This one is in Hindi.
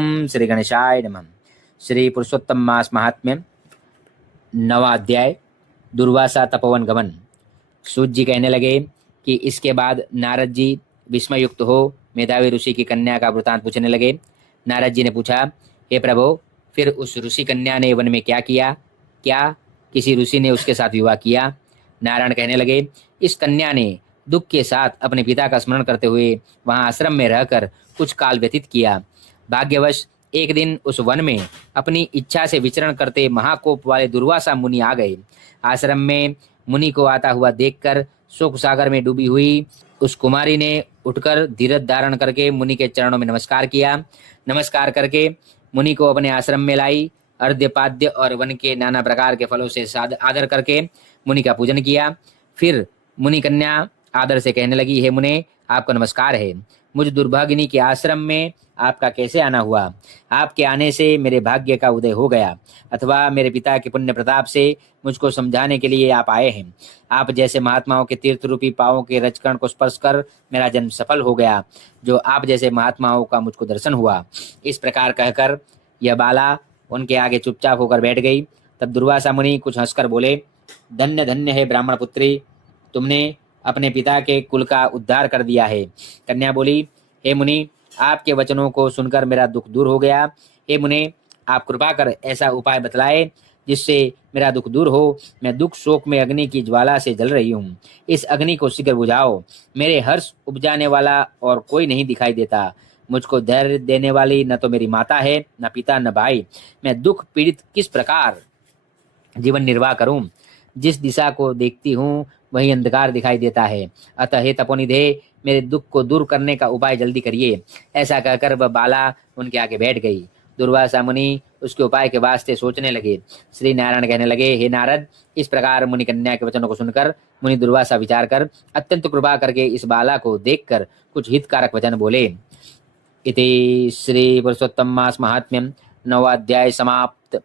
ओम श्री गणेशाय नमः। श्री पुरुषोत्तम मास महात्म्य, 9वां अध्याय, दुर्वासा तपोवन गमन। सूत जी कहने लगे कि इसके बाद नारद जी विस्मय युक्त हो मेधावी ऋषि की कन्या का वृतांत पूछने लगे। नारद जी ने पूछा, हे प्रभु, फिर उस ऋषि कन्या ने वन में क्या किया? क्या किसी ऋषि ने उसके साथ विवाह किया? नारायण कहने लगे, इस कन्या ने दुख के साथ अपने पिता का स्मरण करते हुए वहां आश्रम में रहकर कुछ काल व्यतीत किया। भाग्यवश एक दिन उस वन में अपनी इच्छा से विचरण करते महाकोप वाले दुर्वासा मुनि आ गए। आश्रम में मुनि को आता हुआ देखकर शोक सागर में डूबी हुई उस कुमारी ने उठकर धीरज धारण करके मुनि के चरणों में नमस्कार किया। नमस्कार करके मुनि को अपने आश्रम में लाई। अर्घ्य पाद्य और वन के नाना प्रकार के फलों से आदर करके मुनि का पूजन किया। फिर मुनि कन्या आदर से कहने लगी, हे मुने, आपको नमस्कार है। मुझ दुर्भागिनी के आश्रम में आपका कैसे आना हुआ? आपके आने से मेरे भाग्य का उदय हो गया, अथवा मेरे पिता के पुण्य प्रताप से मुझको समझाने के लिए आप आए हैं। आप जैसे महात्माओं के तीर्थ रूपी पांवों के रजकण को स्पर्श कर मेरा जन्म सफल हो गया, जो आप जैसे महात्माओं का मुझको दर्शन हुआ। इस प्रकार कहकर यह बाला उनके आगे चुपचाप होकर बैठ गई। तब दुर्वासा मुनि कुछ हंसकर बोले, धन्य धन्य है ब्राह्मण पुत्री, तुमने अपने पिता के कुल का उद्धार कर दिया है। कन्या बोली, हे मुनि, आपके वचनों को सुनकर मेरा दुख दूर हो गया। हे मुनि, आप कृपा कर ऐसा उपाय बतलाए जिससे मेरा दुख दूर हो। मैं दुख शोक में अग्नि की ज्वाला से जल रही हूँ। इस अग्नि को शीघ्र बुझाओ। मेरे हर्ष उपजाने वाला और कोई नहीं दिखाई देता। मुझको धैर्य देने वाली न तो मेरी माता है, न पिता, न भाई। मैं दुख पीड़ित किस प्रकार जीवन निर्वाह करूं? जिस दिशा को देखती हूँ वही अंधकार दिखाई देता है। अतः हे तपोनिधे, मेरे दुख को दूर करने का उपाय जल्दी करिए। ऐसा कहकर वह बाला उनके आगे बैठ गई। दुर्वासा मुनि उसके उपाय के वास्ते सोचने लगे। श्री नारायण कहने लगे, हे नारद, इस प्रकार मुनि कन्या के वचनों को सुनकर मुनि दुर्वासा विचार कर अत्यंत कृपा करके इस बाला को देखकर कुछ हितकारक वचन बोले। इति श्री पुरुषोत्तम मास महात्म्यम 9वां अध्याय समाप्त।